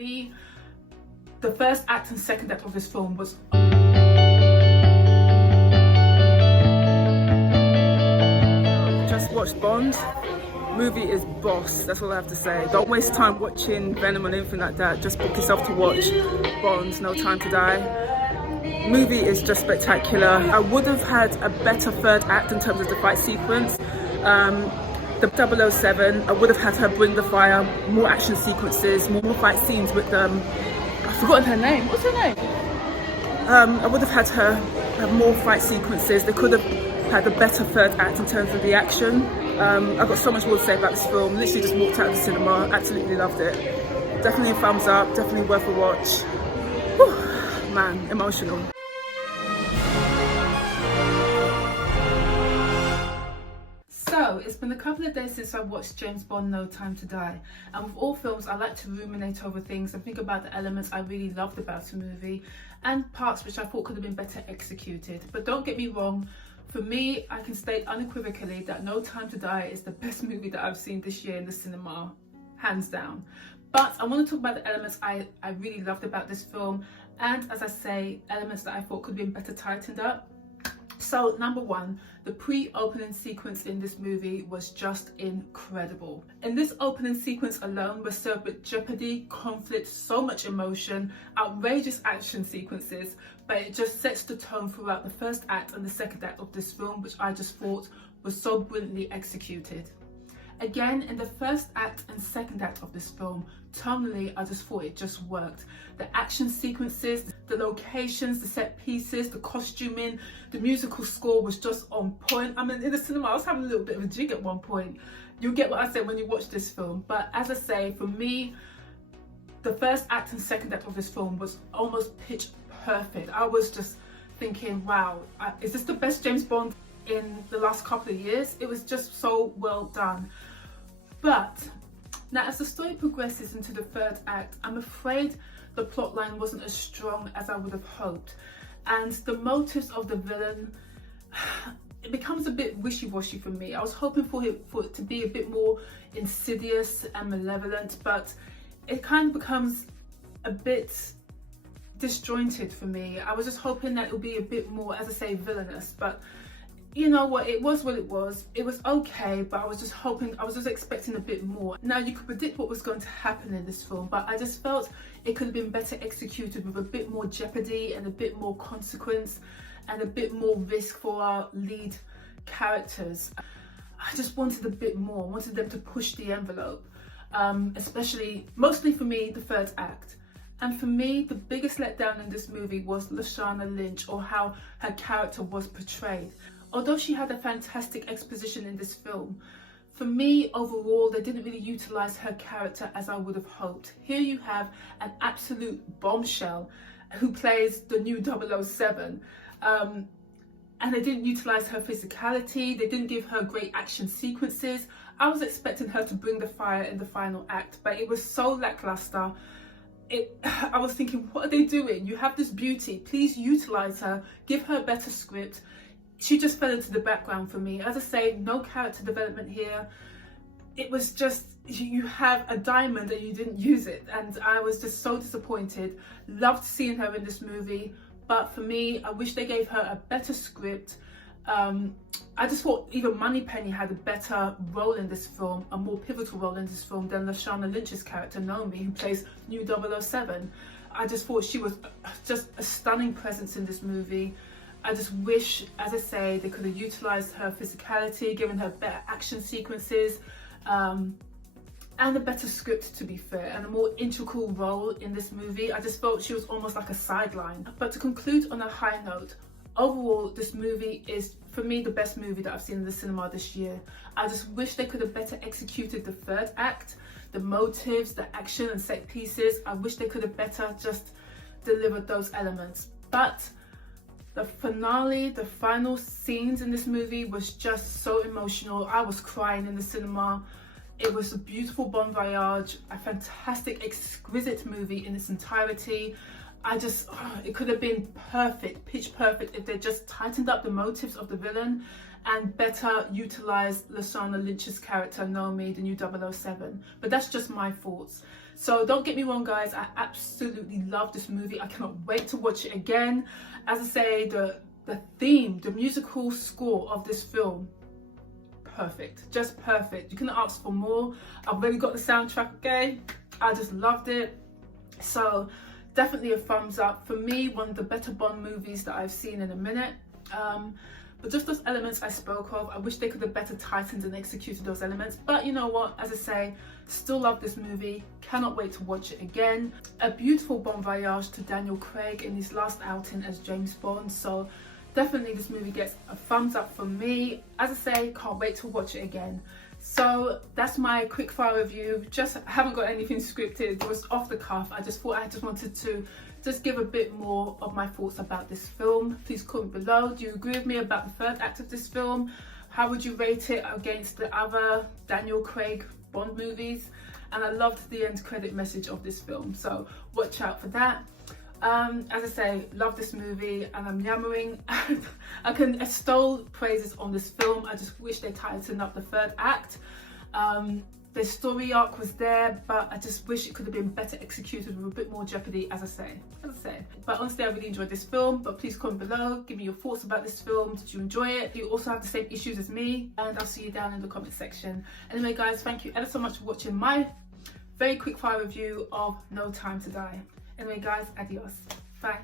me, the first act and second act of this film was just watched Bond. Movie is boss, that's all I have to say. Don't waste time watching Venom or anything like that. Just book yourself to watch Bond, No Time to Die. Movie is just spectacular. I would have had a better third act in terms of the fight sequence. The 007, I would have had her bring the fire, more action sequences, more fight scenes with them. I've forgotten her name. What's her name? I would have had her have more fight sequences. They could have had a better third act in terms of the action. I've got so much more to say about this film. Literally just walked out of the cinema, absolutely loved it. Definitely a thumbs up, definitely worth a watch. Whew, man, emotional. So, it's been a couple of days since I watched James Bond No Time to Die, and with all films I like to ruminate over things and think about the elements I really loved about a movie and parts which I thought could have been better executed. But don't get me wrong, for me, I can state unequivocally that No Time to Die is the best movie that I've seen this year in the cinema, hands down. But I want to talk about the elements I really loved about this film, and as I say, elements that I thought could have been better tightened up. So, number one, the pre-opening sequence in this movie was just incredible. In this opening sequence alone, we're served with jeopardy, conflict, so much emotion, outrageous action sequences, but it just sets the tone throughout the first act and the second act of this film, which I just thought was so brilliantly executed. Again, in the first act and second act of this film, tonally, I just thought it just worked. The action sequences, the locations, the set pieces, the costuming, the musical score was just on point. I mean, in the cinema, I was having a little bit of a jig at one point. You'll get what I said when you watch this film. But as I say, for me, the first act and second act of this film was almost pitch perfect. I was just thinking, wow, is this the best James Bond in the last couple of years? It was just so well done. But now, as the story progresses into the third act, I'm afraid the plotline wasn't as strong as I would have hoped, and the motives of the villain, it becomes a bit wishy-washy for me. I was hoping for it to be a bit more insidious and malevolent, but it kind of becomes a bit disjointed for me. I was just hoping that it would be a bit more, as I say, villainous, but you know what, it was what it was. It was okay, but I was just expecting a bit more. Now, you could predict what was going to happen in this film, but I just felt it could have been better executed with a bit more jeopardy and a bit more consequence and a bit more risk for our lead characters. I just wanted a bit more. I wanted them to push the envelope, mostly for me, the third act. And for me, the biggest letdown in this movie was Lashana Lynch, or how her character was portrayed. Although she had a fantastic exposition in this film, for me, overall, they didn't really utilise her character as I would have hoped. Here you have an absolute bombshell who plays the new 007, and they didn't utilise her physicality, they didn't give her great action sequences. I was expecting her to bring the fire in the final act, but it was so lacklustre. I was thinking, what are they doing? You have this beauty, please utilise her, give her a better script. She just fell into the background for me. As I say, no character development here. It was just, you have a diamond and you didn't use it. And I was just so disappointed. Loved seeing her in this movie. But for me, I wish they gave her a better script. I just thought even Moneypenny had a better role in this film, a more pivotal role in this film than Lashana Lynch's character, Naomi, who plays new 007. I just thought she was just a stunning presence in this movie. I just wish, as I say, they could have utilised her physicality, given her better action sequences, and a better script, to be fair, and a more integral role in this movie. I just felt she was almost like a sideline. But to conclude on a high note, overall, this movie is, for me, the best movie that I've seen in the cinema this year. I just wish they could have better executed the third act, the motives, the action and set pieces. I wish they could have better just delivered those elements. But the finale, the final scenes in this movie was just so emotional. I was crying in the cinema. It was a beautiful bon voyage, a fantastic, exquisite movie in its entirety. It could have been perfect, pitch perfect, if they just tightened up the motives of the villain and better utilised Lashana Lynch's character, Naomi, the new 007. But that's just my thoughts. So don't get me wrong guys, I absolutely love this movie. I cannot wait to watch it again. As I say, the theme, the musical score of this film, perfect, just perfect. You couldn't ask for more. I've already got the soundtrack, okay? I just loved it. So definitely a thumbs up. For me, one of the better Bond movies that I've seen in a minute. But just those elements I spoke of, I wish they could have better tightened and executed those elements. But you know what, as I say, still love this movie. Cannot wait to watch it again. A beautiful bon voyage to Daniel Craig in his last outing as James Bond. So definitely this movie gets a thumbs up from me. As I say, can't wait to watch it again. So that's my quick fire review. Just haven't got anything scripted. It was off the cuff. I just thought I just wanted to just give a bit more of my thoughts about this film. Please comment below. Do you agree with me about the third act of this film? How would you rate it against the other Daniel Craig Bond movies? And I loved the end credit message of this film, so watch out for that. As I say, love this movie and I'm yammering. I stole praises on this film. I just wish they tightened up the third act. The story arc was there, but I just wish it could have been better executed with a bit more jeopardy, as I say. But honestly, I really enjoyed this film. But please comment below, give me your thoughts about this film. Did you enjoy it? Do you also have the same issues as me? And I'll see you down in the comment section. Anyway guys, thank you ever so much for watching my very quick fire review of No Time to Die. Anyway guys, adios. Bye.